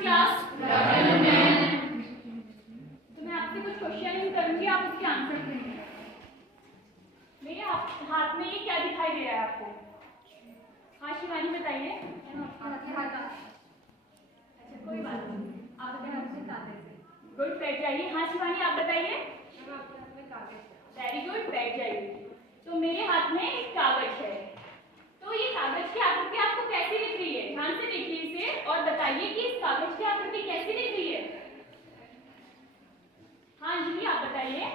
Class? तो मैं आपसे कुछ क्वेश्चन करूंगी, आप उसके आंसर देंगे। मेरे हाथ में ये क्या दिखाई दे रहा है आपको? हाँ शिवानी बताइए। अच्छा कोई बात नहीं, आप गुड, बैठ जाइए। हाँ शिवानी आप बताइए। वेरी गुड, बैठ जाइए। तो मेरे हाथ में एक कागज है, तो ये कागज की आकृति आपको कैसी दिख रही है? ध्यान से देखिए इसे और बताइए कि इस कागज की आकृति कैसी दिख रही है। हाँ जी आप बताइए।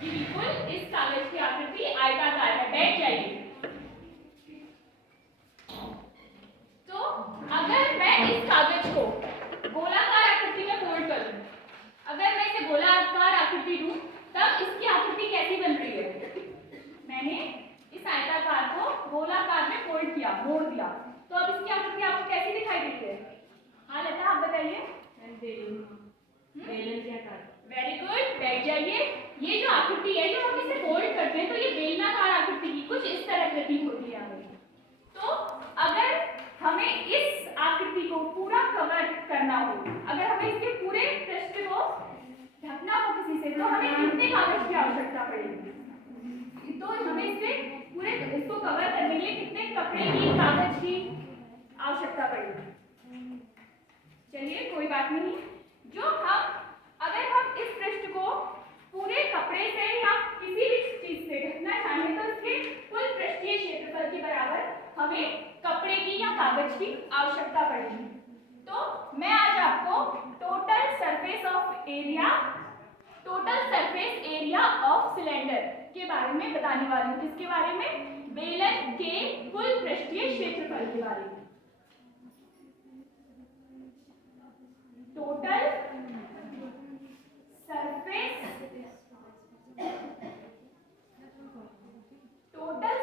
जी बिल्कुल, इस कागज की आकृति आयताकार है। बैठ जाइए। तो अगर मैं इस कागज को गोलाकार आकृति में फोल्ड करूं, अगर मैं इसे गोलाकार आकृति दूं, तब इसकी आकृति कैसी बन रही है? मैंने इस आयताकार को गोलाकार में फोल्ड किया, मोड़ दिया, तो अब इसकी आकृति आपको कैसी दिखाई देती है? हाँ लता आप बताइए। वेरी गुड, बैठ जाइए। ये जो आकृति है, जो हम इसे फोल्ड करते हैं, तो ये बेलनाकार आकृति की कुछ इस तरह प्रतीत होती है हमें। तो अगर हमें इस आकृति को पूरा कवर करना हो, अगर हमें इसके पूरे पृष्ठ को ढकना हो किसी से, तो हमें कितने कागज की आवश्यकता पड़ेगी? तो हमें इससे पूरे इसको कवर करने के लिए कितने कपड़े की, कागज की आवश्यकता पड़ेगी? चलिए कोई बात नहीं। जो अगर हम इस पृष्ठ को पूरे कपड़े से या किसी भी चीज से ढकना चाहें, तो इसके कुल पृष्ठीय क्षेत्रफल के बराबर हमें कपड़े की या कागज की आवश्यकता पड़ेगी। तो मैं आज आपको total surface area of cylinder के बारे में बताने वाली हूँ। किसके बारे में? बेलन के कुल पृष्ठीय क्षेत्रफल के बारे में। Total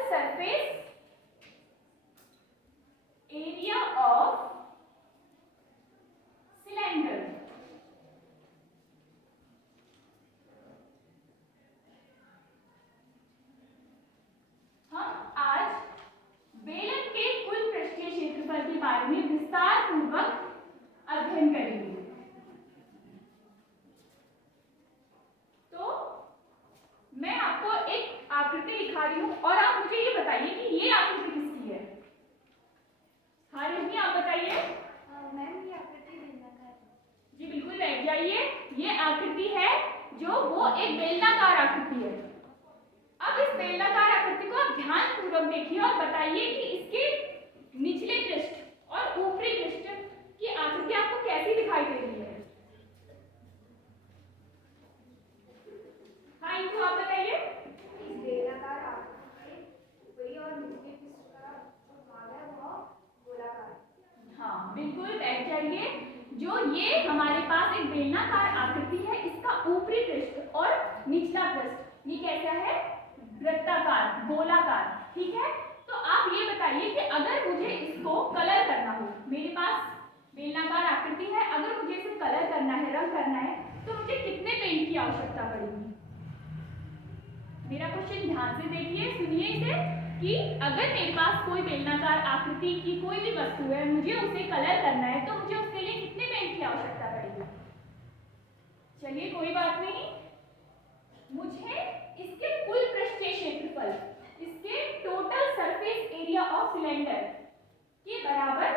surface area of cylinder. हम आज बेलन के कुल पृष्ठीय क्षेत्रफल के बारे में विस्तार पूर्वक अध्ययन करेंगे। तो मैं आपको एक आकृति दिखा रही हूं और आप मुझे ये बताइए कि ये आकृति किसकी है? हाँ रजनी आप बताइए। मैम ये आकृति बेलनाकार है। जी बिल्कुल, बैठ जाइए। ये आकृति है जो वो एक बेलनाकार आकृति है। अब इस बेलनाकार आकृति को आप ध्यान पूर्वक देखिए और बताइए कि इसके निचले पृष्ठ और ऊपरी पृष्ठ की आकृति आपको कैसी दिखाई दे रही है? हाँ इनको आप बताइए। इस बेलनाकार आकृति के ऊपरी और निचले पृष्ठ का जो भाग है वह गोलाकार है। हाँ बिल्कुल, बैठ जाइए। जो ये हमारे पास एक बेलनाकार आकृति है, इसका ऊपरी पृष्ठ और निचला पृष्ठ ये कैसा है? वृत्ताकार, गोलाकार। ठीक है, तो आप ये बताइए कि अगर मुझे इसको कलर करना हो, मेरे पास बेलनाकार आकृति है, अगर मुझे इसे कलर करना है, रंग करना है, तो मुझे कितने पेंट की आवश्यकता पड़ेगी? मेरा क्वेश्चन ध्यान से देखिए, सुनिए इसे कि अगर मेरे पास कोई बेलनाकार आकृति की कोई भी वस्तु है, मुझे उसे कलर करना है, तो मुझे उसके लिए कितने पेंट की आवश्यकता पड़ेगी? चलिए कोई बात नहीं, मुझे इसके कुल पृष्ठीय क्षेत्रफल, इसके total surface area of cylinder के बराबर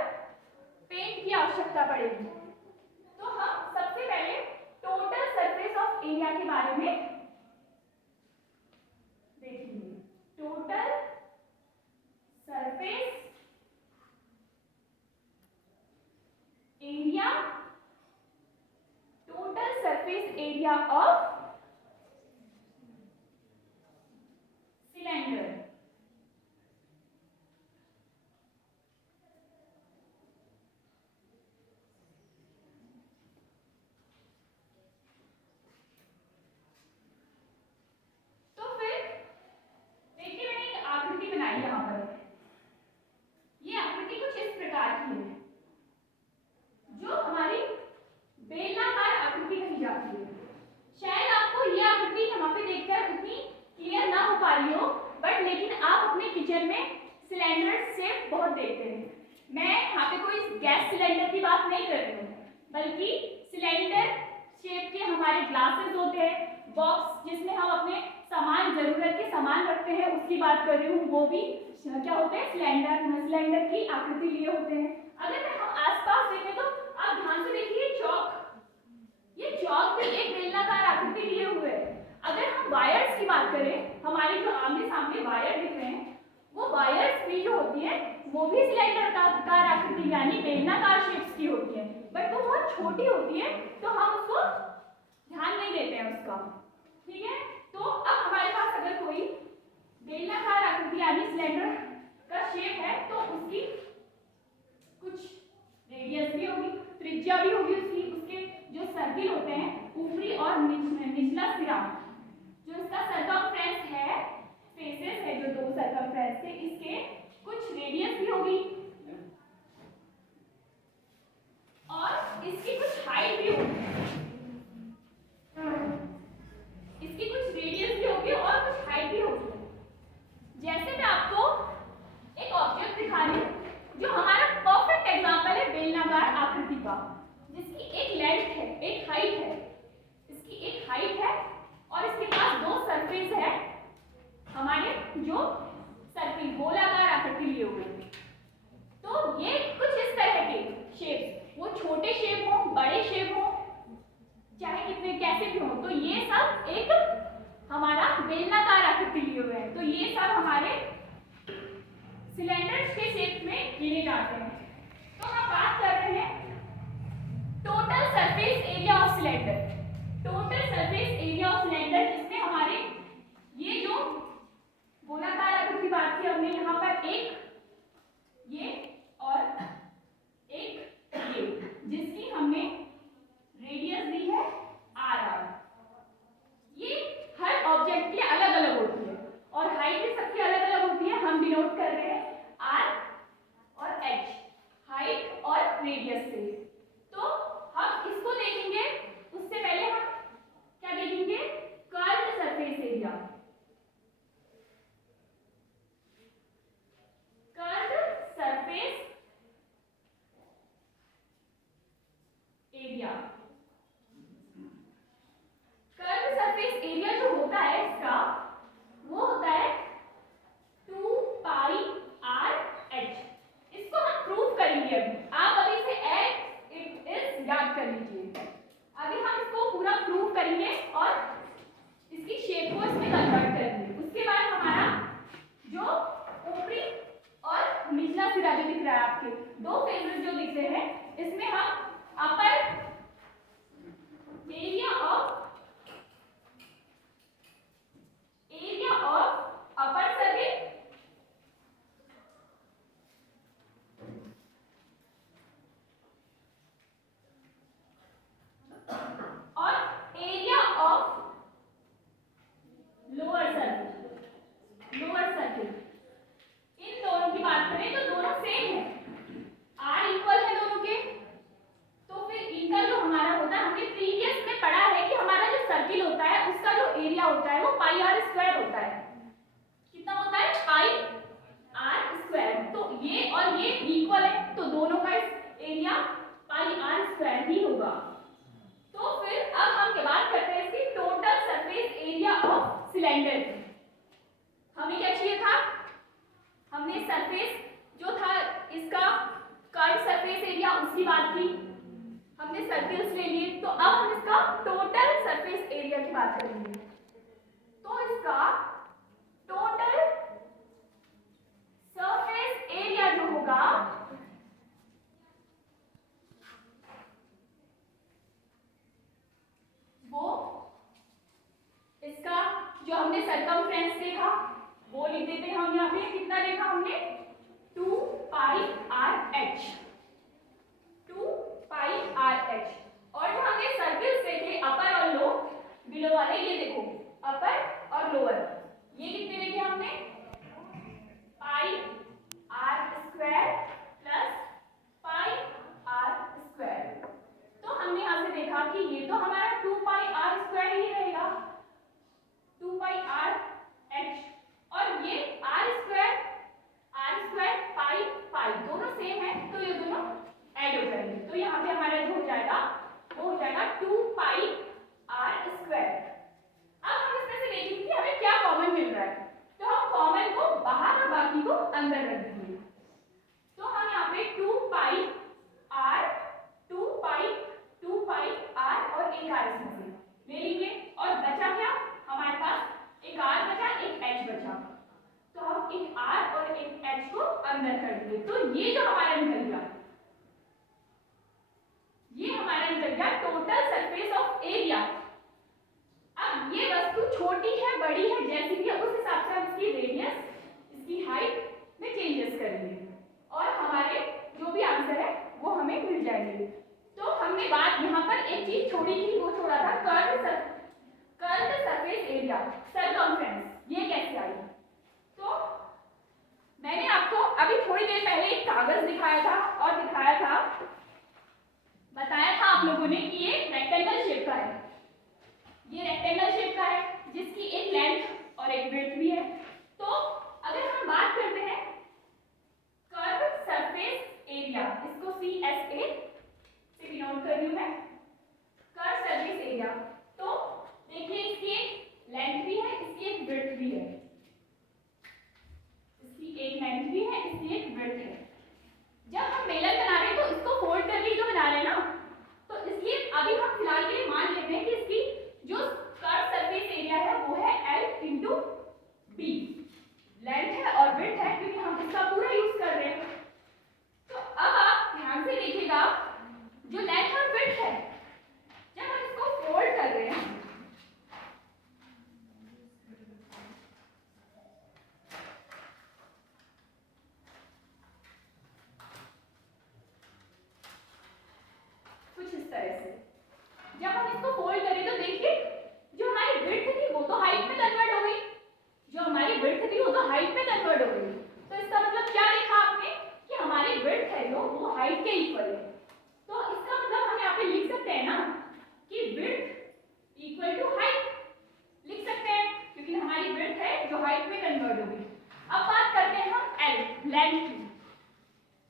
पेंट की आवश्यकता पड़ेगी। तो हम सबसे पहले टोटल सरफेस ऑफ एरिया के बारे में देखेंगे। Total surface area, total surface area of cylinder. तो फिर देखिए मैंने एक आकृति बनाई यहां पर। ये आकृति कुछ इस प्रकार की है, जो हमारी बेलनाकार आकृति कही जाती है। शायद आपको ये आकृति यहाँ पे देखकर उतनी क्लियर ना हो पा रही हो, लेकिन आप अपने किचन में सिलेंडर से बहुत देखते हैं। मैं यहाँ पे कोई गैस सिलेंडर की बात नहीं कर रही हूँ, बल्कि सिलेंडर शेप के हमारे ग्लासेस होते हैं, बॉक्स जिसमें हम अपने सामान, जरूरत के सामान रखते हैं, उसकी बात कर रही हूँ। वो भी क्या होते हैं, सिलेंडर की आकृति लिए होते हैं। अगर हम आसपास देखें तो आप ध्यान से देखिए, ये चौक भी एक बेलनाकार आकृति लिए हुए है। अगर हम वायर्स की बात करें, हमारे जो आमने सामने वायर दिख रहे हैं, वो वायर्स भी जो होती है वो भी सिलेंडर आकृति यानी बेलनाकार शेप्स की होती है, बट वो बहुत छोटी होती है, तो हम उसको ध्यान नहीं देते हैं उसका। ठीक है, तो अब हमारे पास अगर कोई बेलनाकार आकृति यानी सिलेंडर का शेप है, तो उसकी कुछ रेडियस भी होगी, त्रिज्या भी होगी उसके जो सर्किल होते हैं, ऊपरी और निचला सिरा, जो इसका सरकमफ्रेंस है, फेसेस है जो दो सरकमफ्रेंस के, इसके कुछ रेडियस भी होगी और इसकी कुछ हाइट भी होगी, इसकी कुछ रेडियस भी होगी और कुछ हाइट भी होगी। जैसे मैं आपको एक ऑब्जेक्ट दिखा रही हूँ जो हमारा परफेक्ट एग्जांपल है बेलनाकार आकृति का, जिसकी एक लेंथ है, एक हाइट है, इसकी एक हाइट है और इसके पास दो सरफेस है हमारे जो सर्किल गोलाकार आकृति लिए हुए हैं। तो ये कुछ इस तरह के शेप, वो छोटे शेप हो, बड़े शेप हो, चाहे कितने कैसे भी हो, तो ये सब एक हमारा बेलनाकार आकृति लिए हुए हैं। तो ये सब हमारे सिलेंडर्स के शेप में गिने जाते हैं। तो हम बात कर रहे हैं total surface area of cylinder. Total surface area of cylinder, जिसमें हमारे ये जो गोलाकार आकृति बात की हमने, यहाँ पर एक ये और एक ये, जिसकी हमने रेडियस दी है r। ये हर ऑब्जेक्ट की अलग अलग होती है और हाइट भी सबकी अलग अलग होती है। हम डिनोट कर रहे हैं r और h, हाइट और रेडियस से। तो हम इसको देखेंगे, उससे पहले हम क्या देखेंगे, curved surface area. Curved surface area, curved surface area जो होता है इसका, वो होता है 2 पाई r h। इसको हम प्रूव करेंगे अभी, आप अभी से एज इट इज याद कर लीजिए। अभी हम इसको पूरा प्रूव करेंगे और इसकी शेप को इसमें कन्वर्ट करेंगे। उसके बाद हमारा जो ऊपरी और निचला सिरा जो दिख रहा है, आपके दो फेसेस जो दिख रहे हैं, इसमें हम upper area of upper circle और एरिया ऑफ लोअर सर्किल, इन दोनों की बात करें तो दोनों सेम है, r इक्वल है दोनों के। तो फिर इनका जो हमारा होता है, हमने प्रीवियस में पढ़ा है कि हमारा जो सर्किल होता है उसका जो एरिया होता है वो पाई r स्क्वायर होता है। कितना होता है, पाई r स्क्वायर। तो ये और ये इक्वल है, तो दोनों का एरिया पाई r स्क्वायर ही होगा। तो फिर अब हम क्या बात करते हैं इसकी total surface area of cylinder की। हमें क्या चाहिए था, हमने सरफेस जो था इसका कर्व सरफेस एरिया, उसकी बात की, हमने सर्किल्स ले लिए। तो अब हम इसका टोटल सरफेस एरिया की बात करेंगे। तो इसका टोटल सरफेस एरिया जो होगा वो, इसका जो हमने सरकमफ्रेंस देखा वो लिख देते हैं हम यहाँ पे। कितना देखा हमने, 2 पाई r h, 2 पाई r h। और जो हमने सर्किल्स देखे अपर और लो, बिलो वाले, ये देखो अपर और लोअर, ये कितने देखे हमने, पाई r square plus pi r square. तो हमने यहाँ से देखा कि ये तो हमारा 2 पाई r स्क्वायर ही रहेगा, 2 पाई r h, और ये r स्क्वायर पाई पाई दोनों सेम है, तो ये दोनों ये जो हमारा निकल गया, ये हमारा निकल गया टोटल सरफेस ऑफ एरिया। अब ये वस्तु छोटी है बड़ी है जैसी भी है, उस हिसाब से हम इसकी रेडियस, इसकी हाइट में चेंजेस करेंगे और हमारे जो भी आंसर है वो हमें मिल जाएंगे। तो हमने बात यहाँ पर एक चीज छोड़ी थी, वो छोड़ा था कर्व्ड सरफेस एरिया, सरकमफ्रेंस, ये कैसे आई। तो मैंने आपको अभी थोड़ी देर पहले एक कागज दिखाया था और दिखाया था, बताया था आप लोगों ने कि ये रेक्टेंगल शेप का है, ये रेक्टेंगल शेप का है जिसकी एक लेंथ और एक विड्थ भी है। तो अगर हम बात करते हैं कर्व सरफेस एरिया, इसको CSA से डिनोट कर रही हूं मैं, कर्व सरफेस एरिया। तो देखिए इसकी एक लेंथ भी है, इसकी एक विड्थ भी है, इसकी एक लेंथ भी है, इसकी एक विड्थ है। जब हम बेलन बना रहे हैं तो इसको फोल्ड करके तो बना रहे हैं ना, तो इसलिए अभी हम फिलहाल के लिए मान लेते हैं कि इसकी जो कर्व सरफेस एरिया है वो है L इंटू B, लेंथ है और विड्थ है क्योंकि हम इसका पूरा यूज कर रहे हैं। तो अब आप ध्यान से देखिएगा, जो लेंथ और विड्थ है जब हम इसको फोल्ड कर रहे हैं कुछ इस तरह से, जब हम इसको फोल्ड करें तो देखिए जो हमारी विड्थ थी वो तो हाइट में कन्वर्ट हो गई, जो हमारी विड्थ थी वो तो हाइट में कन्वर्ट हो गई। तो इसका मतलब क्या देखा आपने कि हमारी विड्थ है जो वो हाइट के इक्वल है। तो इसका मतलब हम यहाँ पे लिख सकते हैं ना कि विड्थ इक्वल टू हाइट, लिख सकते हैं क्योंकि हमारी विड्थ है जो हाइट में कन्वर्ट हो गई। अब बात करते हैं हम L, लेंथ की।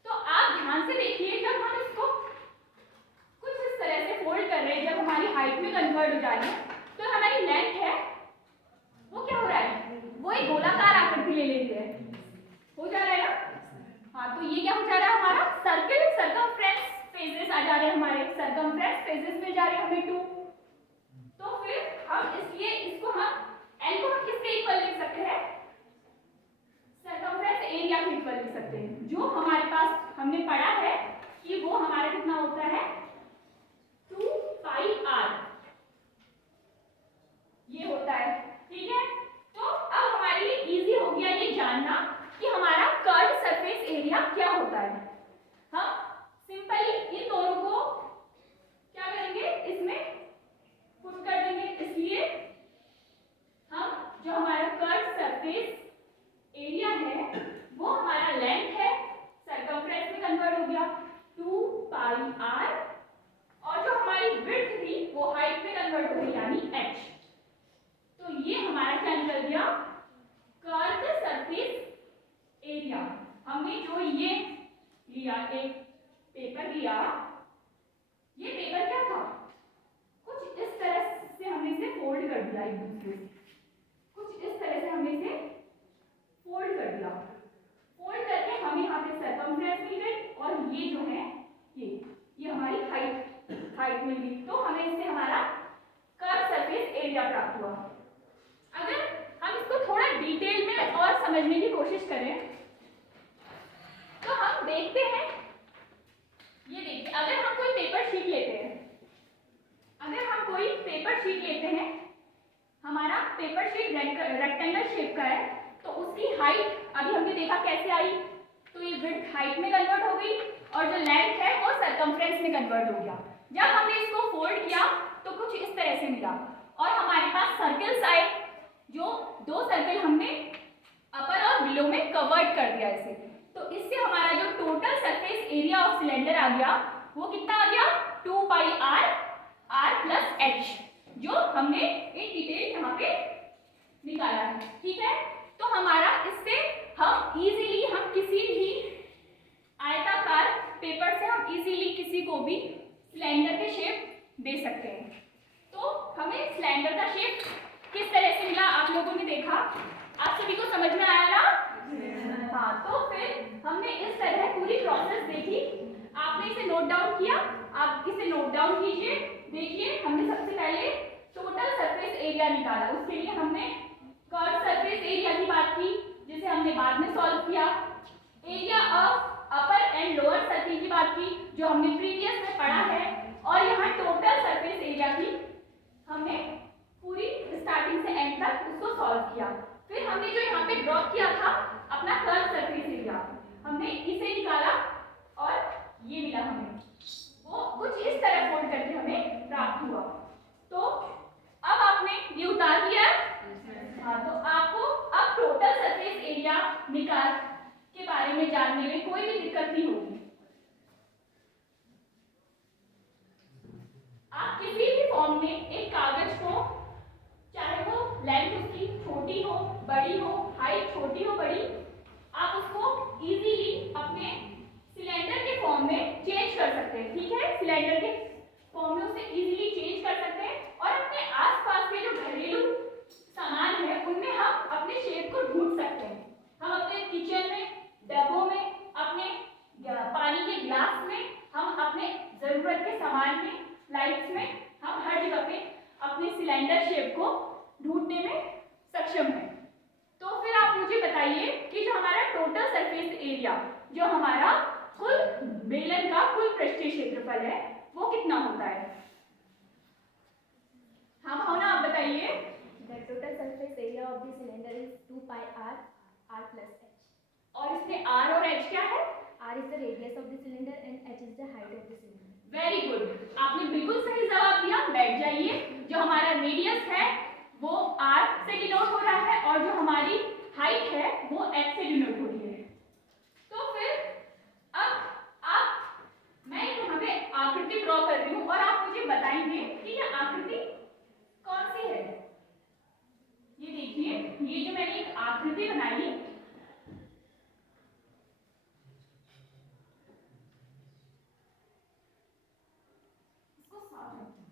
तो आप ध्यान से देखिए, जब हम इसको कुछ इस तरह से फोल्ड कर रहे हैं, जब हमारी हाइट में कन्वर्ट हो जा रही है तो हमारी लेंथ है वो क्या हो रहा है, वो एक गोलाकार आकृति ले लेती है, हो जा रहा है ना। हाँ, तो ये क्या हो जा रहा है हमारा सर्कल, सरकमफ्रेंस फेजेस आ जा रहे हैं, हमारे सरकमफ्रेंस फेजेस मिल जा रहे हैं हमें 2। तो फिर हम इसलिए इसको हम L को हम किसके इक्वल लिख सकते हैं, सरकमफ्रेंस एरिया के इक्वल लिख सकते हैं, जो हमारे पास हमने पढ़ा है कि वो हमारा कितना होता है 2 पाई r, ये होता है। ठीक है, तो अब हमारे लिए इजी हो गया ये जानना कि हमारा कर्व सरफेस एरिया क्या होता है। हम सिंपली इन दोनों को क्या करेंगे, इसमें पुट कर देंगे, इसलिए हम जो हमारा कर्व सरफेस एरिया है वो हमारा लेंथ है, सरकमफ्रेंस में कन्वर्ट हो गया 2 पाई r, और जो हमारी विड्थ थी वो हाइट में कन्वर्ट हो गई यानी h। तो ये हमारा क्या निकल गया, कर्व सरफेस एरिया। हमने जो ये लिया, एक पेपर लिया, ये पेपर क्या था, कुछ इस तरह से हमने इसे फोल्ड कर दिया, एक दूसरे से कुछ इस तरह से हमने इसे फोल्ड कर दिया, फोल्ड करके हमें यहाँ पे सरकमफ्रेंस मिल गई और ये जो है ये हमारी हाइट मिल गई। तो हमें इससे हमारा कर्व सरफेस एरिया प्राप्त हुआ। अगर हम इसको थोड़ा डिटेल में और समझने की कोशिश करें तो हम देखते हैं, ये देखिए, अगर हम कोई पेपर शीट लेते हैं, अगर हम कोई पेपर शीट लेते हैं, हमारा पेपर शीट रेक्टेंगल शेप का है, तो उसकी हाइट अभी हमने देखा कैसे आई, तो ये विड्थ हाइट में कन्वर्ट हो गई और जो लेंथ है वो सरकमफ्रेंस में कन्वर्ट हो गया। जब हमने इसको फोल्ड किया तो कुछ इस तरह से मिला और हमारे पास सर्कल्स आए, जो 2 सर्कल हमने अपर और बिलो में कवर्ड कर दिया इसे। तो इससे हमारा जो total surface area of cylinder आ गया वो कितना आ गया 2 पाई r प्लस h, जो हमने इन डिटेल यहाँ पे निकाला है। ठीक है, तो हमारा इससे हम इजीली हम किसी भी आयताकार पेपर से हम इजीली किसी को भी सिलेंडर के शेप दे सकते हैं। तो हमें सिलेंडर का शेप किस तरह से मिला आप लोगों ने देखा, आप सभी को समझ में आया ना। हाँ, तो फिर हमने इस तरह पूरी प्रोसेस देखी, आपने इसे नोट डाउन किया, आप इसे नोट डाउन कीजिए। देखिए, हमने सबसे पहले टोटल सरफेस एरिया निकाला, उसके लिए हमने कर्व सरफेस एरिया की बात की जिसे हमने बाद में सॉल्व किया। Area of upper and lower circle की बात की जो हमने प्रीवियस में पढ़ा है, और यहाँ टोटल सरफेस एरिया की हमने पूरी स्टार्टिंग से एंड तक उसको सॉल्व किया। फिर हमने जो यहाँ पे ड्रॉ किया था अपना कर्व सरफेस एरिया, हमने इसे निकाला और ये मिला हमें, वो कुछ इस तरह फोल्ड करके हमें प्राप्त हुआ। तो अब आपने ये उतार लिया। हाँ, तो आपको अब टोटल सरफेस एरिया निकाल के बारे में जानने में कोई भी दिक्कत नहीं होगी। आप किसी भी फॉर्म में एक कागज को, चाहे वो लेंथ उसकी छोटी हो बड़ी हो, हाइट छोटी हो बड़ी, आप उसको इजीली अपने सिलेंडर के फॉर्म में चेंज कर सकते हैं। ठीक है, सिलेंडर के फॉर्म में उसे इजीली चेंज कर सकते हैं और अपने आसपास के जो घरेलू सामान है उनमें हम अपने शेप को ढूंढ सकते हैं। हम अपने किचन में, डब्बों में, अपने पानी के ग्लास में, हम अपने जरूरत के सामान में, लाइट्स में, हम हर जगह पे अपने सिलेंडर शेप को ढूंढने में सक्षम हैं। तो फिर आप मुझे बताइए कि जो हमारा टोटल सरफेस एरिया, जो हमारा कुल बेलन का कुल पृष्ठीय क्षेत्रफल है, वो कितना होता है? हाँ भावना, आप बताइए। The total surface area of the cylinder is 2 pi r, r plus h. और इसमें r और h क्या है? R is the radius of the cylinder and h is the height of the cylinder. Very good, आपने बिल्कुल सही जवाब दिया। बैठ जाइए। जो हमारा रेडियस है वो r से डिनोट हो रहा है और जो हमारी हाइट है वो h से डिनोट हो रही है। तो फिर अब मैं यहाँ पे आकृति ड्रॉ कर रही हूँ और आप मुझे बताएंगे कि ये आकृति कौन सी है। ये देखिए, ये जो मैंने एक आकृति बनाई, इसको साफ रखते हैं,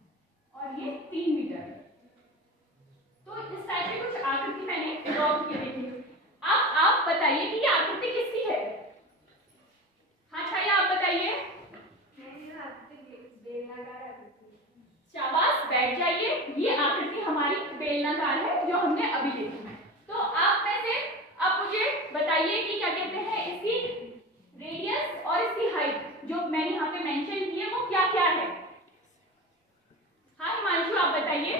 और ये 3 मीटर। तो इस टाइप की कुछ आकृति मैंने ड्रॉ की। देखिए, अब आप बताइए कि ये आकृति किसकी है। हाँ छाया, आप बताइए। बेलनाकार आकृति। शाबाश, बैठ जाइए। ये आकृति हमारी बेलनाकार है जो हमने अभी देखी। तो आप में से अब मुझे बताइए कि क्या कहते हैं, इसकी रेडियस और इसकी हाइट जो मैंने यहाँ पे मेंशन की है वो क्या क्या है। हाँ हिमांशु, आप बताइए।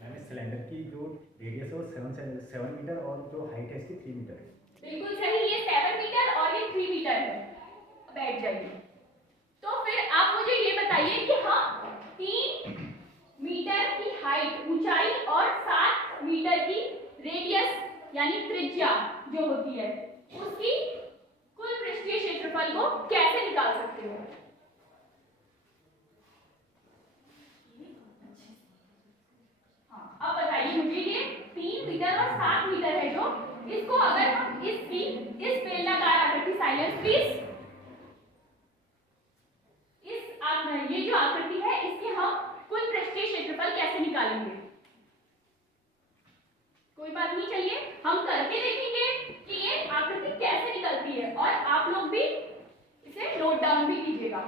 मैंने सिलेंडर की जो रेडियस है वो 7 मीटर और जो हाइट है इसकी 3 मीटर है। बिल्कुल सही, ये 7 मीटर और ये 3 मीटर है। बैठ जाइए। तो फिर आप मुझे ये बताइए कि हाँ, 3 मीटर की हाइट, ऊंचाई, और 7 मीटर की रेडियस यानी त्रिज्या जो होती है, उसकी कुल पृष्ठीय क्षेत्रफल को कैसे निकाल सकते हो? हाँ, अब बताइए मुझे, ये 3 मीटर और 7 मीटर है जो, इसको अगर हम इसकी इस बेलनाकार आकृति, साइलेंस प्लीज, ये जो आकृति है इसके हम कुल पृष्ठीय क्षेत्रफल कैसे निकालेंगे? कोई बात नहीं, चलिए हम करके देखेंगे कि ये आकृति कैसे निकलती है, और आप लोग भी इसे नोट डाउन भी कीजिएगा।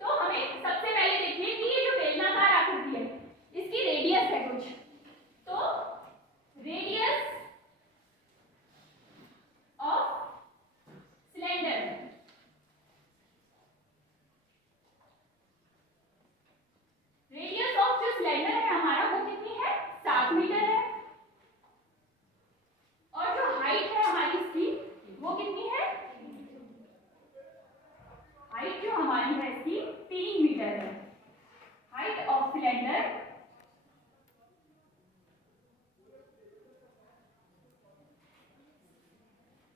तो हमें सबसे पहले देखिए कि ये जो बेलनाकार आकृति है इसकी रेडियस है कुछ, तो radius of cylinder, radius of जो सिलेंडर है हमारा वो कितनी है? 7 मीटर है। और जो हाइट है हमारी इसकी वो कितनी है? हाइट जो हमारी है इसकी 3 मीटर है। हाइट ऑफ सिलेंडर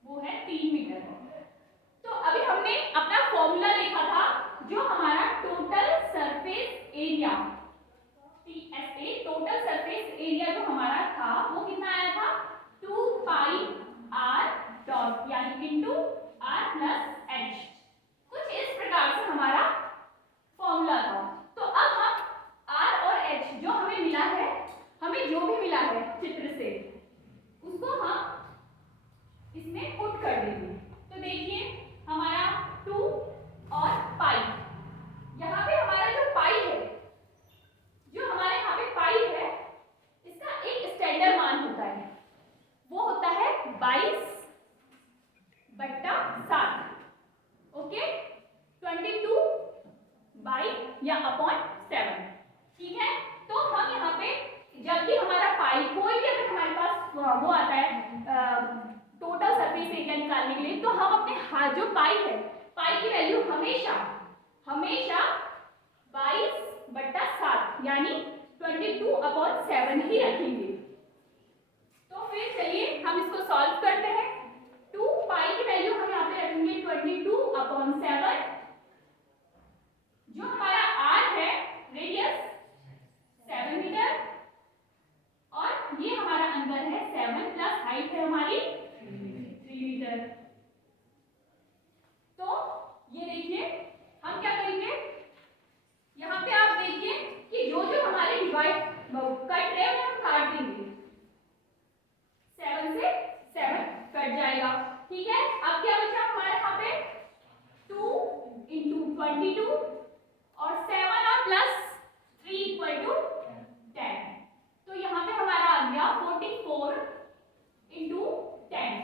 वो है 3 मीटर। तो अभी हमने अपना फॉर्मूला देखा था, जो हमारा total surface area, TSA, total surface area जो हमारा था वो कितना आया था? 2 पाई r डॉट यानी इनटू r प्लस h। कुछ इस प्रकार से हमारा फॉर्मूला था। तो अब हम r और h जो हमें मिला है, हमें जो भी मिला है चित्र से, उसको हम इसमें पुट कर देंगे। तो देखिए हमारा 2 और पाई, यहाँ पे हमारा जो पाई है, जो हमारे यहाँ पे पाई है, इसका एक स्टैंडर्ड मान होता है, वो होता है 22/7। या अपॉन 7, ठीक है। तो हम यहाँ पे जब भी हमारा पाई कोई भी अगर हमारे पास वो आता है टोटल सरफेस एरिया निकालने के लिए, तो हम अपने हाथ जो पाई है, पाई की वैल्यू हमेशा 22/7 यानी 22/7 ही रखेंगे। तो फिर चलिए हम इसको सॉल्व करते हैं। 2 पाई की वैल्यू हम यहाँ पे रखेंगे 22/7, जो हमारा r है रेडियस 7 मीटर, और ये हमारा अंदर है 7 प्लस हाइट है हमारी 3 मीटर। तो ये देखिए हम क्या करेंगे, यहाँ पे आप देखिए कि जो जो हमारे डिवाइड कट रहे हैं हम काट देंगे, 7 से 7 कट जाएगा, ठीक है। अब क्या बचा हमारे यहाँ पे 2 × 22 और 7 और प्लस 3 = 10। तो यहाँ पे हमारा आ गया 44 × 10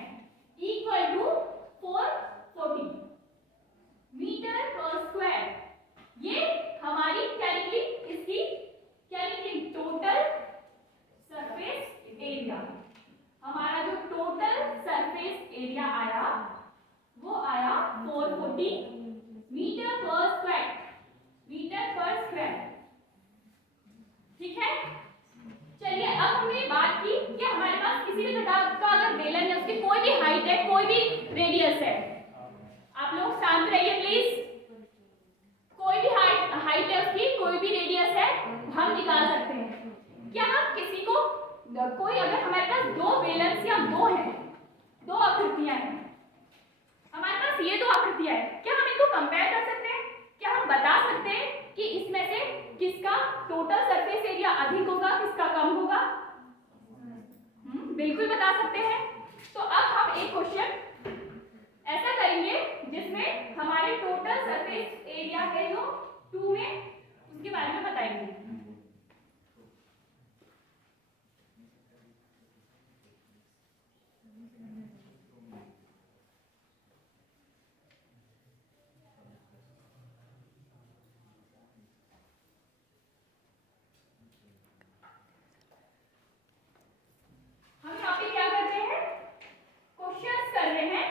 = 440 मीटर पर स्क्वायर। ये हमारी क्या निकली, इसकी क्या निकली, टोटल सरफेस एरिया। हमारा जो टोटल सरफेस एरिया आया वो आया 440 मीटर पर स्क्वायर, ठीक है। चलिए अब हमने बात की कि हमारे पास किसी भी प्रकार का अगर बेलन है, उसकी कोई भी हाइट है, कोई भी रेडियस है, आप लोग शांत रहिए प्लीज, कोई भी हाइट है उसकी, कोई भी रेडियस है, हम निकाल सकते हैं। क्या हम किसी को कोई अगर हमारे पास 2 बेलन्स या 2 हैं, 2 आकृतियां हैं, हमारे पास ये 2 आकृतियां हैं, क्या हम इनको कंपेयर कर सकते हैं? क्या हम बता सकते हैं कि इसमें से किसका टोटल सरफेस एरिया अधिक होगा, किसका कम होगा? बिल्कुल बता सकते हैं। तो अब हम एक क्वेश्चन ऐसा करेंगे जिसमें हमारे टोटल सरफेस एरिया है जो 2 में, उसके बारे में बताएंगे। हम यहाँ पे क्या कर रहे हैं, क्वेश्चंस कर रहे हैं।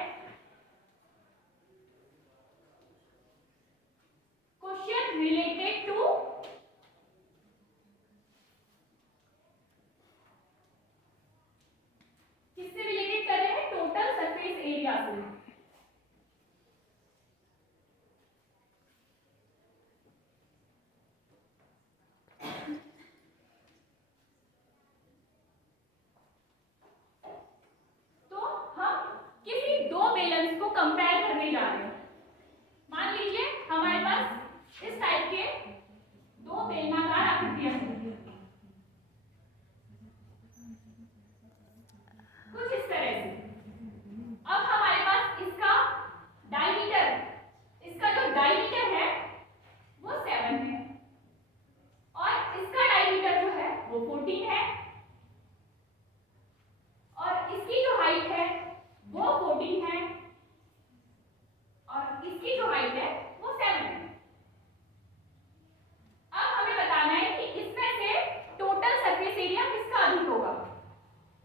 क्वेश्चन रिलेटेड टू किससे रिलेटेड कर रहे हैं, टोटल सरफेस एरिया से। तो हम किसी 2 बेलेंस को कंपेयर करने जा रहे हैं। मान लीजिए हमारे पास इस टाइप के 2 बेलनाकार आकृतियां हैं, कुछ इस तरह से। अब हमारे पास इसका डायमीटर, इसका जो डायमीटर है वो 7 है, और इसका डायमीटर जो है वो 14 है, और इसकी जो हाइट है वो 14 है, और इसकी जो हाइट है वो 7 है। अब हमें बताना है कि इसमें से टोटल सरफेस एरिया किसका अधिक होगा,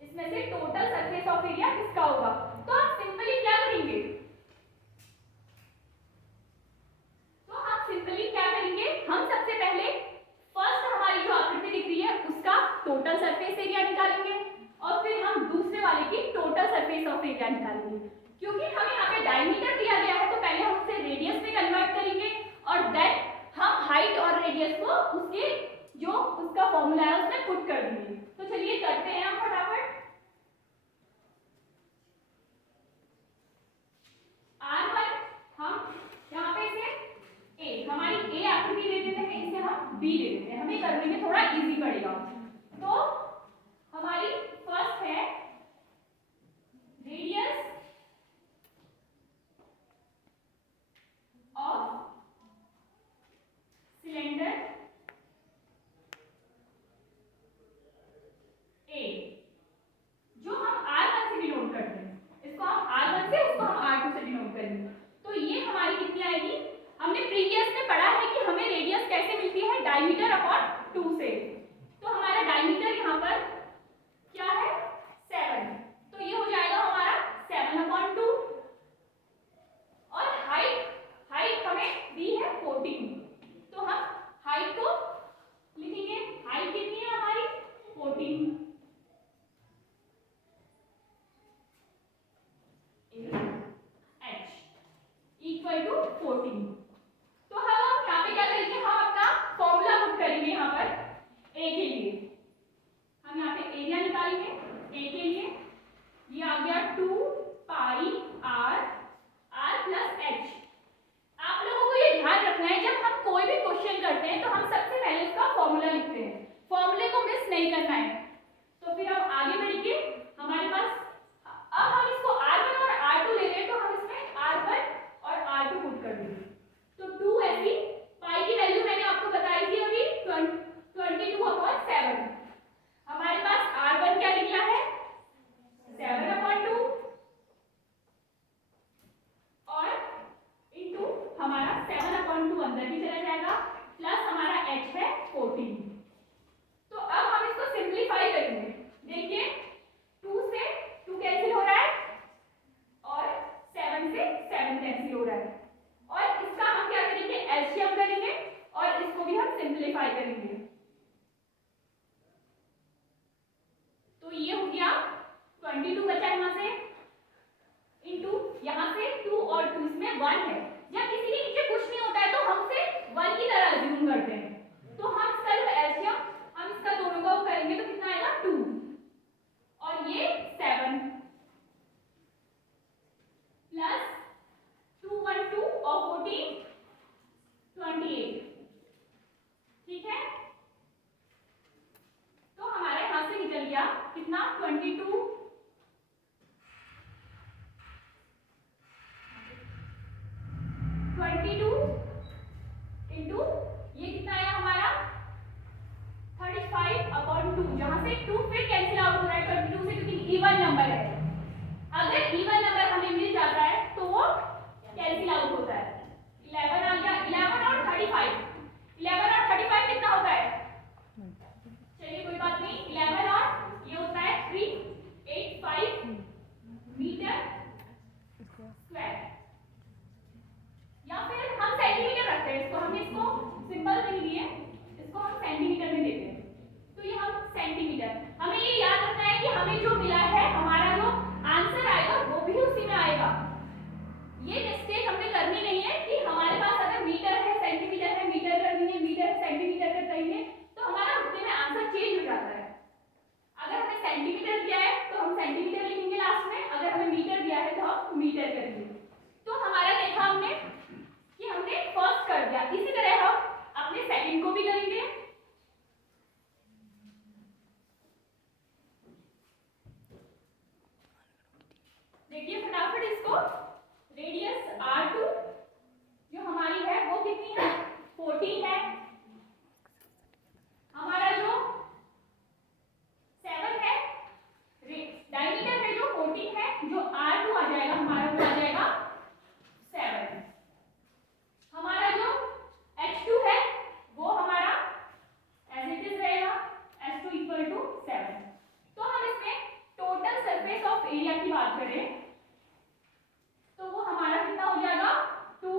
इसमें से टोटल सरफेस ऑफ एरिया किसका होगा। तो हम सिंपली क्या करेंगे, हम सबसे पहले फर्स्ट हमारी जो आकृति दिख रही है उसका टोटल सरफेस एरिया निकालेंगे, और फिर हम दूसरे वाले की टोटल सरफेस ऑफ एरिया निकालेंगे। क्योंकि हमें यहाँ पे डायमीटर दिया गया है तो पहले हम उसे रेडियस में कन्वर्ट करेंगे, और देन हम हाइट और रेडियस को उसके जो उसका फॉर्मूला है उसमें पुट कर देंगे। तो चलिए करते हैं हम फटाफट। R1 हम यहाँ पे इसे A, हमारी A आकृति ले देते हैं, इसे हम B ले देते हैं, हमें करने में थोड़ा इजी पड़ेगा। तो हमारी फर्स्ट है रेडियस ऑफ सिलेंडर A, जो हम R1 से डिनोट करते हैं, इसको हम R1 से, उसको हम R2 से डिनोट करेंगे। तो ये हमारी कितनी आएगी, हमने प्रीवियस में पढ़ा है कि हमें रेडियस कैसे डायमीटर अपॉन 2 से। तो हमारा डायमीटर यहाँ पर क्या है 7, तो ये हो जाएगा हमारा 7/2 और हाइट हमें दी है 14, तो हम हाइट को लिखेंगे। हाइट कितनी है हमारी 14 h इक्वल टू 14। तो हम यहाँ पे क्या करेंगे, हम अपना फॉर्मूला पुट करेंगे यहाँ पर a के लिए। हम यहाँ पे एरिया निकालेंगे a के लिए, ये आ गया 2 पाई r प्लस h। आप लोगों को ये ध्यान रखना है, जब हम कोई भी क्वेश्चन करते हैं तो हम सबसे पहले उसका फॉर्मूला लिखते हैं, फॉर्मूले को मिस नहीं करना है। तो फिर हम आगे बढ़ेंगे, हमारे पास अब हम इसको r1 और r2 ले रहे हैं, तो हम इसमें r1 और r2 पुट कर देंगे। तो 2 ऐसी, पाई की वैल्यू मैंने आपको बताई थी अभी 22/7। हमारे पास r1 क्या निकला है 7/2 और इनटू हमारा 7/2 अंदर भी चला जाएगा, प्लस हमारा h है 14। तो अब हम इसको सिंपलीफाई करेंगे। देखिए 2 से 2 कैंसिल हो रहा है और 7 से 7 कैंसिल हो रहा है, और इसका हम क्या करेंगे एलसीएम करेंगे और इसको भी हम सिंपलीफाई करेंगे। तो ये हो गया 22 बचा यहाँ से, इनटू यहाँ से 2 और 2 इसमें 1 है। जब किसी के नीचे कुछ नहीं होता है तो हम से 1 की तरह अज्यूम करते हैं, तो हम इसका जो एलसीएम हम इसका दोनों का वो करेंगे तो कितना आएगा 2 और ये 7 प्लस 2 1 2 और 14 28। ठीक है, तो हमारे यहां से निकल गया कितना 22 इंटू ये कितना आया हमारा 35/2, जहां से 2 फिर कैंसिल आउट हो रहा है 22 से, क्योंकि इवन नंबर है। अगर इवन नंबर हमें मिल जाता है तो वो कैंसिल आउट होता है। 11 आ गया, 11 और 35, 11 और 35 कितना होता है, चलिए कोई बात नहीं, 11 और ये होता है 385 मीटर स्क्वायर, या फिर हम सेंटीमीटर रखते हैं इसको, हमने इसको सिंबल नहीं लिए, इसको हम सेंटीमीटर में देते हैं। तो ये हम सेंटीमीटर, हमें ये याद रखना है कि हमें जो मिला है हमारा जो आंसर आएगा वो भी उसी में आएगा। ये मिस्टेक हमने करनी नहीं है कि हमारे पास अगर मीटर है सेंटीमीटर है, मीटर कर देंगे, मीटर है सेंटीमीटर कर देंगे, तो हमारा उतने में आंसर चेंज हो जाता है। अगर हमें सेंटीमीटर दिया है तो हम सेंटीमीटर लिखेंगे लास्ट में, अगर हमें मीटर दिया है तो हम मीटर करेंगे। तो हमारा देखा हमने कि हमने फर्स्ट कर दिया, इसी तरह हम अपने सेकंड को भी करेंगे। देखिए फटाफट इसको, रेडियस r2 जो हमारी है वो कितनी है 14 है, हमारा जो 7 है, डायमीटर है जो 14 है, जो r2 आ जाएगा हमारा वो आ जाएगा 7। हमारा जो h2 है वो हमारा एज इट इज रहेगा h2 इक्वल टू 7। तो हम इसमें टोटल सरफेस ऑफ एरिया की बात करें तो वो हमारा कितना हो जाएगा 2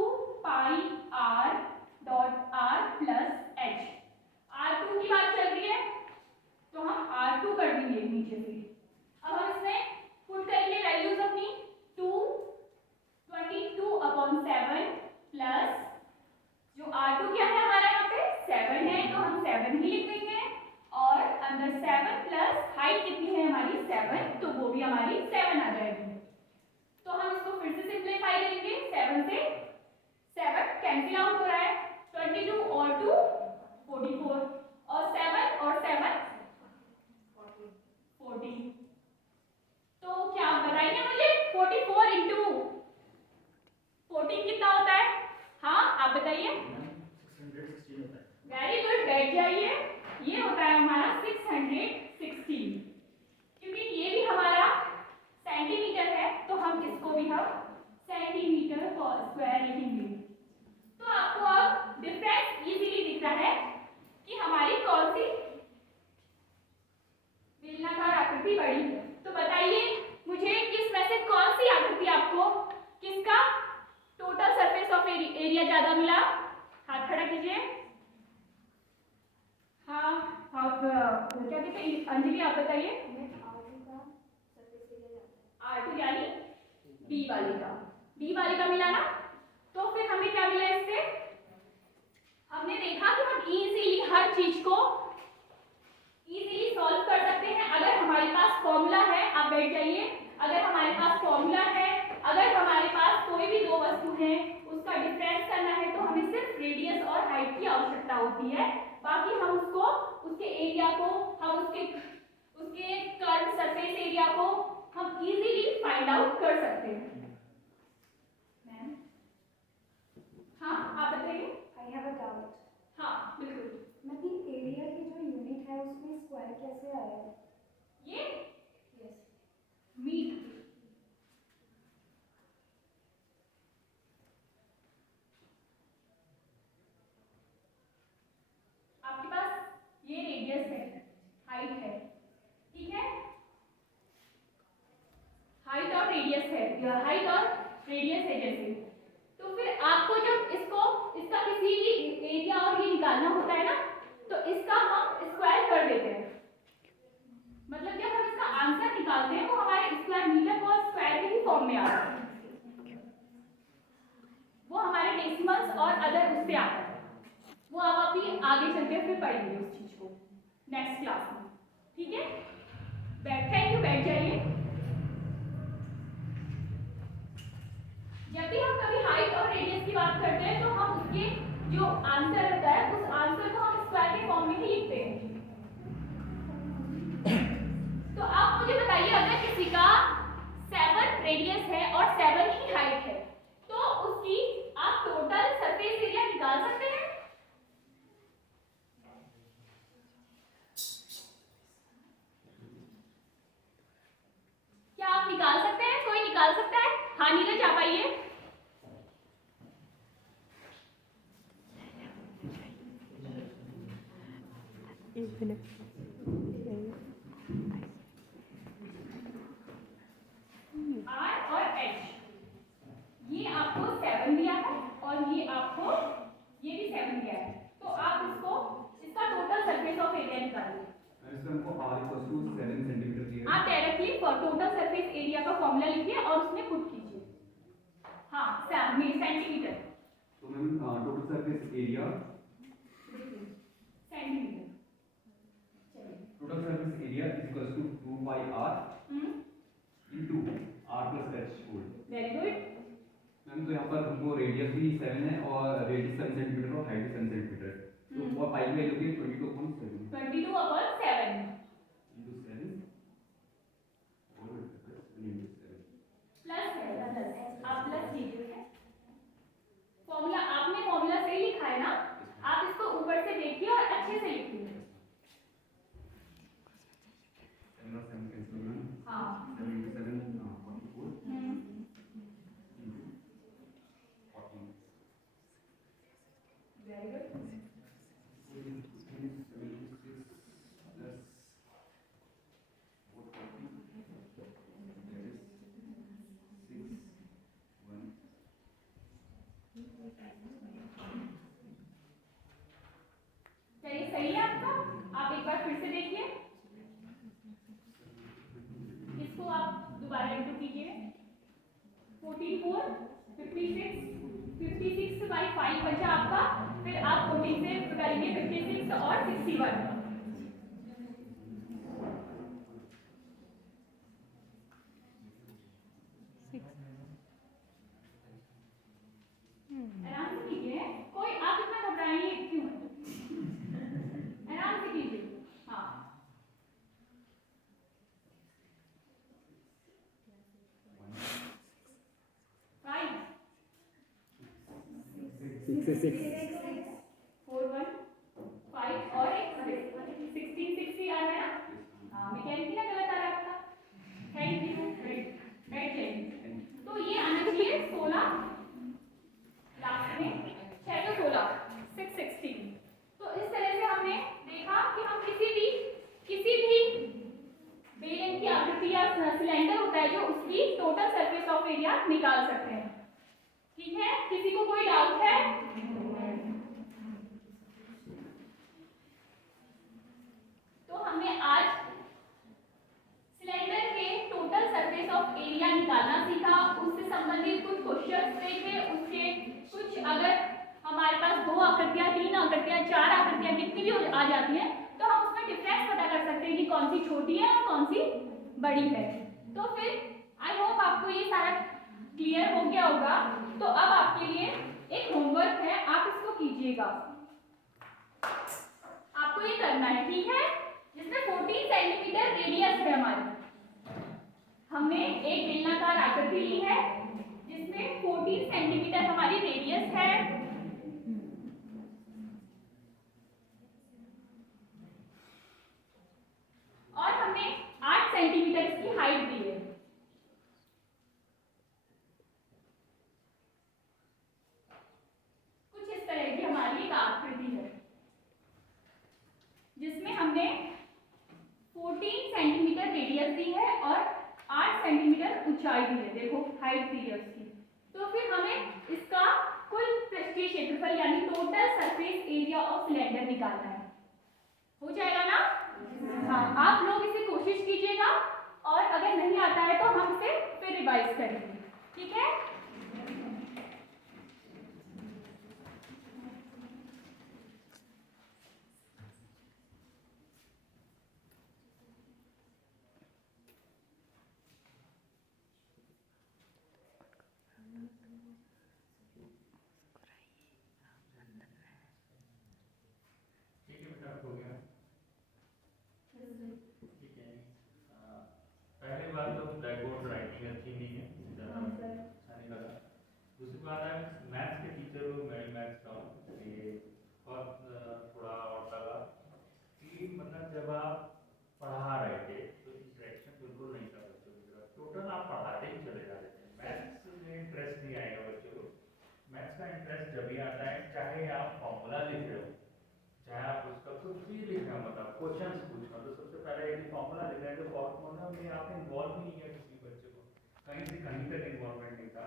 पाई r dot r plus h। r2 की बात चल रही है तो हम r2 कर देंगे नीचे से। अब हम इसमें पुट करेंगे वैल्यूज अपनी, 22/7 प्लस जो r2 क्या है हमारा यहाँ पे 7 है तो हम 7 ही लिख देंगे, और अंदर 7 प्लस हाइट कितनी है हमारी 7, तो वो भी हमारी 7 आ जाएगी। तो हम इसको फिर से सिंपलीफाई करेंगे, 7 से 7 कैंसिल आउट हो रहा है, 22 और 2 44 और 7 और 7 40। तो क्या बताइए मुझे 44 इंटू 14 कितना होता है, हाँ आप बताइए। 616 होता है। वेरी गुड, बैठ जाइए, ये होता है हमारा 616, क्योंकि ये भी हमारा सेंटीमीटर है तो हम इसको भी हम सेंटीमीटर स्क्वायर लिखेंगे। तो आपको अब डिफरेंस इजीली दिख रहा है अंजलि आप बताइए। हमें R2 का सरफेस एरिया जानना है। R2 यानी डी वाले का मिला ना। तो फिर हमें क्या मिला इससे, हमने देखा कि हम इजीली हर चीज को इजीली सॉल्व कर सकते हैं अगर हमारे पास फॉर्मूला है। आप बैठ जाइए। अगर हमारे पास फॉर्मूला है, अगर हमारे पास कोई भी दो वस्तु है उसका डिफरेंस करना है तो हमें सिर्फ रेडियस और हाइट की आवश्यकता होती है। बाकी हम उसको, उसके एरिया को, हम उसके कर्व सरफेस एरिया को हम इजीली फाइंड आउट कर सकते हैं। मैम हाँ आप बताइए। I have a doubt. हाँ बिल्कुल। मतलब एरिया की जो यूनिट है उसमें स्क्वायर कैसे आया है? ये यस। मीट, आपके पास ये रेडियस है, हाइट है, ठीक है, हाइट और रेडियस है, यह हाइट और रेडियस है जैसे। तो फिर आपको जब इसका किसी भी एरिया और ये निकालना होता है ना तो इसका हम स्क्वायर कर देते हैं। मतलब जब हम इसका आंसर निकालते हैं वो हमारे स्क्वायर मीटर को स्क्वायर के ही फॉर्म में आता है, वो हमारे डेसिमल्स और अदर उससे आता है। वो आप अभी आगे चलते फिर पढ़ेंगे उस चीज को नेक्स्ट क्लास में, ठीक है। बैठ जाइए। जब भी हम कभी हाइट और रेडियस की बात करते हैं तो हम उसके जो आंसर होता है उस आंसर को हम स्क्वायर के फॉर्म में ही लिखते हैं। तो आप मुझे बताइए, अगर किसी का 7 रेडियस है और 7 ही हाइट है तो उसकी आप टोटल सरफेस एरिया निकाल सकते हैं? क्या आप निकाल सकते हैं? कोई निकाल सकता है? हाँ नीरज आप आइए। R और H, ये आपको 7 दिया है और ये आपको ये भी 7 दिया है, तो आप इसका टोटल सरफेस ऑफ एरिया निकालिए। हमको R = 7 सेंटीमीटर दिया है। आप डायरेक्टली टोटल सरफेस एरिया का फॉर्मूला लिखिए और उसमें पुट कीजिए। हाँ सेंटीमीटर। तो ma'am total surface area, centimetre, total surface area = 2 pi r into r + h whole. Very good. Ma'am तो यहाँ पर हमको रेडियस भी 7 है और रेडियस 7 सेंटीमीटर और हाइट 7 सेंटीमीटर, तो और पाई की वैल्यू की 22/7 22/7 into 7 और into 7 प्लस है, प्लस आप प्लस कीजिए। फॉर्मूला आपने फॉर्मूला सही लिखा है ना, आप इसको ऊपर से देखिए और अच्छे से लिखिए। 7 और 7 कैंसिल मैम। हाँ 7 into 7 44 into 14। Very good. 76 plus 440 that is 6 1। चलिए सही है आपका, आप एक बार फिर से देखिए, इसको आप दोबारा इंटू कीजिए। 44 56/5 बचा आपका, फिर आप 14 से करेंगे 56 और 61। आराम से कीजिए, कोई आप इतना घबराइए क्यों, आराम से कीजिए। हाँ 5 4 1 5 और 16 60 आ रहा है ना। हाँ मैकेनिकल ना गलत आ रहा है आपका। Thank you. बैठ जाइए। तो ये आना चाहिए 16 लास्ट में 6 तो 16 616। तो इस तरह से हमने देखा कि हम किसी भी बेलन की आकृति या सिलेंडर होता है जो उसकी टोटल सरफेस ऑफ एरिया निकाल सकते हैं, ठीक है। किसी को कोई डाउट है? भी आ जाती हैं तो हम उसमें डिफरेंस पता कर सकते हैं कि कौन सी छोटी है और कौन सी बड़ी है। तो फिर आई होप आपको ये सारा क्लियर हो गया होगा। तो अब आपके लिए एक होमवर्क है, आप इसको कीजिएगा। आपको ये करना है, ठीक है, जिसमें 14 सेंटीमीटर रेडियस है हमारी। हमने एक बेलनाकार आकृति ली है जिसमें 14 सेंटीमीटर हमारी रेडियस है और हमने 8 सेंटीमीटर इसकी हाइट दी है। कुछ इस तरह की हमारी एक आकृति है जिसमें हमने 14 सेंटीमीटर रेडियस दी है और 8 सेंटीमीटर ऊंचाई दी है, देखो हाइट दी है उसकी। तो फिर हमें इसका कुल पृष्ठीय क्षेत्रफल यानी total surface area of cylinder निकालना है। हो जाएगा ना? हाँ, आप लोग इसे कोशिश कीजिएगा और अगर नहीं आता है तो हम इसे फिर रिवाइज करेंगे, ठीक है? ठीक है बेटा, हो गया। ठीक है। पहली बात तो ब्लैक बोर्ड राइटिंग अच्छी नहीं है, ज़्यादा अच्छा नहीं लगा। दूसरी बात है मैथ्स के टीचर को मैं मैथ्स का हूँ, ये बहुत थोड़ा और लगा कि मतलब जब आप पढ़ा रहे थे तो इंटरेक्शन बिल्कुल नहीं था बच्चों की तरफ, टोटल आप पढ़ाते ही चले जा रहे थे। मैथ्स में इंटरेस्ट नहीं आएगा बच्चों को। मैथ्स का इंटरेस्ट जब भी आता है चाहे आप फॉर्मूला लिख रहे हो, चाहे आप उसका कुछ भी लिख रहे हो, मतलब क्वेश्चंस पूछ रहे हो, तो सबसे पहले एक फॉर्मूला लिख रहे हैं तो फॉर्मूला में आपने इन्वॉल्व ही नहीं किया किसी बच्चे को, कहीं से कहीं तक इन्वॉल्वमेंट नहीं था।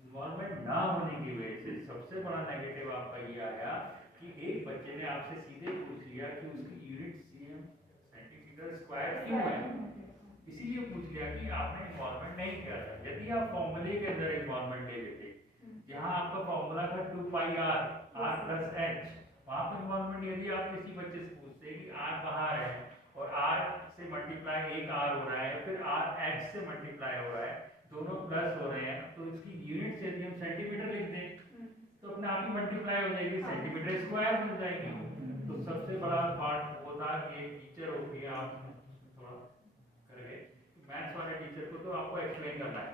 इन्वॉल्वमेंट ना होने की वजह से सबसे बड़ा नेगेटिव आपका ये आया कि एक बच्चे ने आपसे सीधे पूछ लिया कि उसकी यूनिट सेंटीमीटर स्क्वायर क्यों है, इसीलिए पूछ लिया कि आपने इन्वॉल्वमेंट नहीं किया था। यदि आप फॉर्मूले के अंदर इन्वॉल्वमेंट ले लेते, जहाँ आपका फॉर्मूला था 2 पाई r प्लस h, वहाँ पर इन्वॉल्वमेंट यदि आप किसी बच्चे से पूछते कि r कहाँ है और r से मल्टीप्लाई एक r हो रहा है, फिर r h से मल्टीप्लाई हो रहा है, दोनों प्लस हो रहे हैं, तो इसकी यूनिट यदि हम सेंटीमीटर लिख दें तो अपने आप ही मल्टीप्लाई हो जाएगी, सेंटीमीटर स्क्वायर मिल जाएगी। तो सबसे बड़ा पार्ट वो था कि एक टीचर हो गया, आप थोड़ा कर गए मैथ्स वाले टीचर को तो आपको एक्सप्लेन करना है।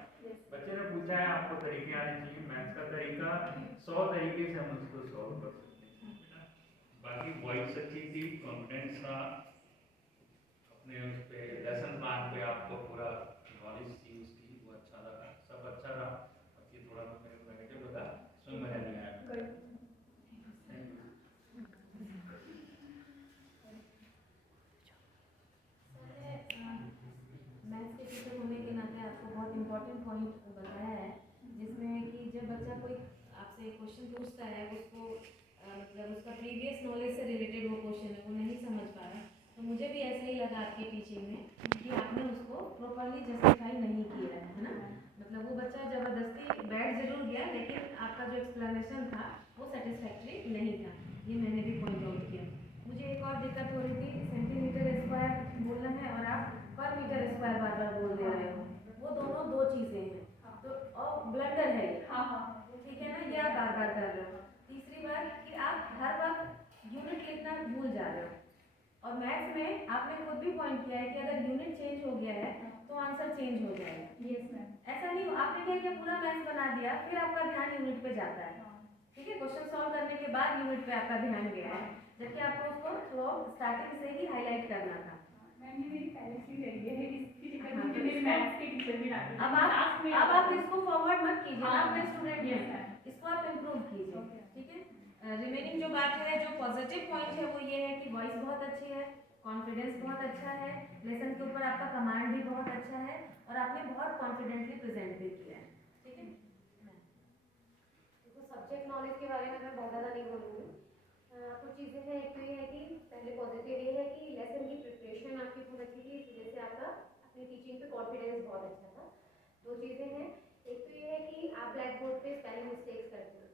बच्चे ने पूछा है आपको तरीके आने चाहिए, मैथ्स का तरीका 100 तरीके से हम उसको सॉल्व कर सकते हैं। बाकी वॉइस अच्छी थी, कॉन्फिडेंस था, अपने उस पे लेसन प्लान पे आपको पूरा नॉलेज थी उसकी, वो अच्छा लगा, सब अच्छा रहा। बाकी थोड़ा सा मेरे को नेगेटिव लगा, इसमें मजा नहीं आया। Thank you. मैथ्स के टीचर होने के नाते आपको बहुत इम्पोर्टेंट पॉइंट बताया है, जिसमें है कि जब बच्चा कोई आपसे क्वेश्चन पूछता है, उसको मतलब उसका प्रीवियस नॉलेज से रिलेटेड वो क्वेश्चन है, वो नहीं समझ पा रहा, तो मुझे भी ऐसा ही लगा आपके टीचिंग में कि आपने उसको प्रॉपरली जस्टिफाई नहीं किया है ना। मतलब वो बच्चा ज़बरदस्ती बैठ जरूर गया, लेकिन आपका जो एक्सप्लेनेशन था वो सेटिस्फैक्ट्री नहीं था, ये मैंने भी पॉइंट आउट किया। मुझे एक और दिक्कत हो रही थी, सेंटीमीटर स्क्वायर बोलना है और आप पर मीटर स्क्वायर बार बार बोल दे रहे हो, वो दोनों दो चीज़ें हैं, तो और ब्लंडर है, ठीक है ना, ये आप बार बार कर रहे हो। तीसरी बात कि आप हर वक्त यूनिट लिखना भूल जा रहे हो, और मैथ्स में आपने खुद भी पॉइंट किया है कि अगर यूनिट चेंज हो गया है तो आंसर चेंज हो जाएगा। Yes ma'am. ऐसा नहीं, आपने क्या किया, पूरा मैथ्स बना दिया, फिर आपका ध्यान यूनिट पे जाता है, ठीक है, क्वेश्चन सॉल्व करने के बाद यूनिट पे आपका ध्यान गया है, जबकि आपको उसको थ्रू स्टार्टिंग से ही हाईलाइट करना था। मैम ये मेरी पहले से रही है, इसकी दिक्कत मुझे मेरे मैथ्स के टीचर भी लाते हैं। अब आप इसको फॉरवर्ड मत कीजिए ना अपने स्टूडेंट यस में, मैम। इसको आप इम्प्रूव कीजिए, ठीक है। रिमेनिंग जो बात है, जो पॉजिटिव पॉइंट है वो ये है कि वॉइस बहुत अच्छी है, कॉन्फिडेंस बहुत अच्छा है, लेसन के ऊपर आपका कमांड भी बहुत अच्छा है, और आपने बहुत कॉन्फिडेंटली प्रेजेंट भी किया है, ठीक है। देखो सब्जेक्ट नॉलेज के बारे में मैं बहुत ज़्यादा नहीं बोलूँगी, कुछ चीज़ें हैं। एक तो ये है कि पहले पॉजिटिव ये है कि लेसन की प्रिपरेशन आपकी बहुत अच्छी थी, इस वजह से आपका अपनी टीचिंग पे कॉन्फिडेंस बहुत अच्छा था। दो चीज़ें हैं, एक तो ये है कि आप ब्लैक बोर्ड पे स्पेलिंग मिस्टेक्स करते हो,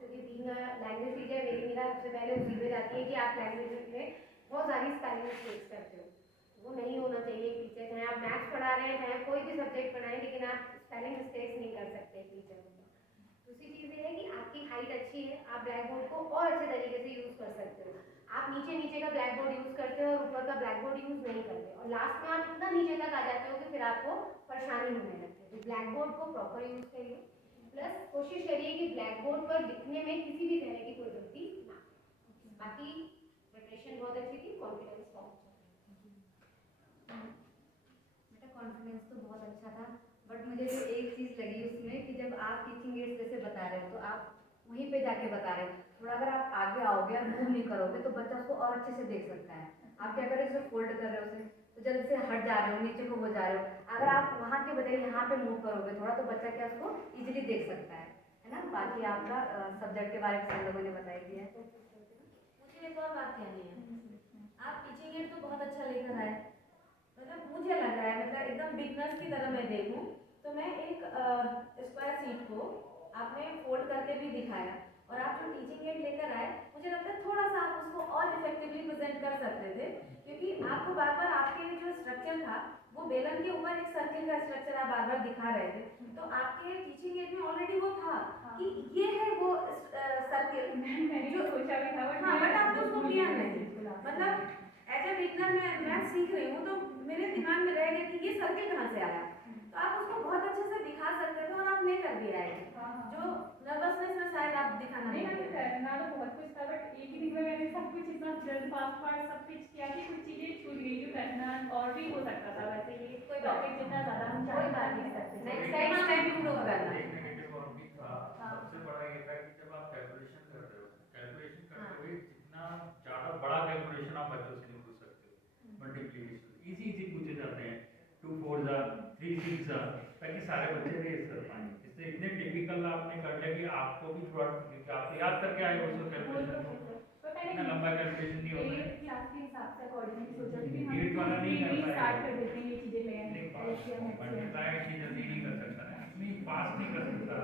क्योंकि बीइंग अ लैंग्वेज टीचर मेरा सबसे पहले पहले उसी में जाती है कि आप लैंग्वेज में बहुत सारी स्पेलिंग मिस्टेक्स करते हो। वो नहीं होना चाहिए। टीचर चाहे आप मैथ्स पढ़ा रहे हैं, चाहे कोई भी सब्जेक्ट पढ़ाएं, लेकिन आप स्पेलिंग मिस्टेक्स नहीं कर सकते टीचर को। दूसरी चीज़ ये है कि आपकी हाइट अच्छी है, आप ब्लैक बोर्ड को और अच्छे तरीके से यूज़ कर सकते हो। आप नीचे नीचे का ब्लैक बोर्ड यूज़ करते हो और ऊपर का ब्लैक बोर्ड यूज़ नहीं करते, और लास्ट में आप इतना नीचे तक आ जाते हो कि फिर आपको परेशानी होने लगती है। तो ब्लैक बोर्ड को प्रॉपर यूज़ करिए, प्लस कोशिश करिए कि ब्लैक बोर्ड पर लिखने में किसी भी तरह की कोई गलती ना हो। बाकी प्रिपरेशन बहुत अच्छी थी, कॉन्फिडेंस बहुत अच्छा था। बेटा कॉन्फिडेंस तो बहुत अच्छा था, बट मुझे जो एक चीज़ लगी उसमें कि जब आप टीचिंग एड्स जैसे बता रहे हो तो आप वहीं पे जाके बता रहे हो, थोड़ा अगर आप आगे आओगे और मूव नहीं करोगे तो बच्चा उसको और अच्छे से देख सकता है। आप क्या कर रहे हो, उसे फोल्ड कर रहे हो उसे, तो जल्दी से हट जा रहे हो, नीचे को हो जा रहे हो। अगर आप वहाँ के बजाय यहाँ पे मूव करोगे थोड़ा, तो बच्चा क्या उसको इजीली देख सकता है ना। बाकी आपका सब्जेक्ट के बारे में सब लोगों ने बता ही दिया है। मुझे एक और बात कहनी है, आप टीचिंग एड तो बहुत अच्छा लेकर आए, मतलब मुझे लग रहा है मतलब एकदम बिगनर्स की तरह मैं देखूं तो मैं एक स्क्वायर शीट को आपने फोल्ड करके भी दिखाया, और आप जो टीचिंग एड लेकर आए मुझे लगता है थोड़ा सा आप उसको और इफेक्टिवली प्रेजेंट कर सकते थे, क्योंकि आपको बार बार आपके जो स्ट्रक्चर था वो बेलन के ऊपर एक सर्किल का स्ट्रक्चर आप बार बार दिखा रहे थे, तो आपके टीचिंग एड में ऑलरेडी वो था कि ये है वो सर्किल। मैंने जो सोचा भी था बट आपने उसको किया नहीं, मतलब एज ए बिगनर मैं सीख रही हूँ तो मेरे दिमाग में रहेगा कि ये सर्किल कहाँ से आया, तो आप उसको बहुत अच्छे से दिखा सकते थे और आप नहीं कर दिया है। जो नर्वसनेस में शायद आप दिखाना नहीं, नहीं मैंने करना तो बहुत कुछ था, बट एक ही दिन में मैंने सब कुछ इतना जल्द फास्ट सब कुछ किया कि कुछ चीजें छूट गई जो करना और भी हो सकता था। वैसे ये कोई टॉपिक जितना ज्यादा हम कोई चाहे बात कर नहीं सकते थे। नेक्स्ट टाइम आप इम्प्रूव करना। एक नेगेटिव और भी था, सबसे बड़ा ये था कि जब आप कैलकुलेशन कर रहे हो, कैलकुलेशन करते हुए जितना ज़्यादा बड़ा कैलकुलेशन आप बच्चों से नहीं पूछ सकते हो। मल्टीप्लिकेशन इजी पूछे जाते हैं, 2 4 जा 3 6 जा, ताकि सारे बच्चे रेस कर पाएं। इससे इतने टिपिकल आपने कर लिया कि आपको भी थोड़ा आप याद करके आए हो उसको कैलकुलेशन को, इतना लंबा कैलकुलेशन नहीं होता है। क्लास के हिसाब से अकॉर्डिंगली सोचा कि Eighth वाला नहीं कर पाएगा। स्टार्ट कर देते हैं ये चीजें ले नहीं, मल्टीप्लाई इतनी जल्दी नहीं कर सकता ना, इतनी फास्ट नहीं कर सकता।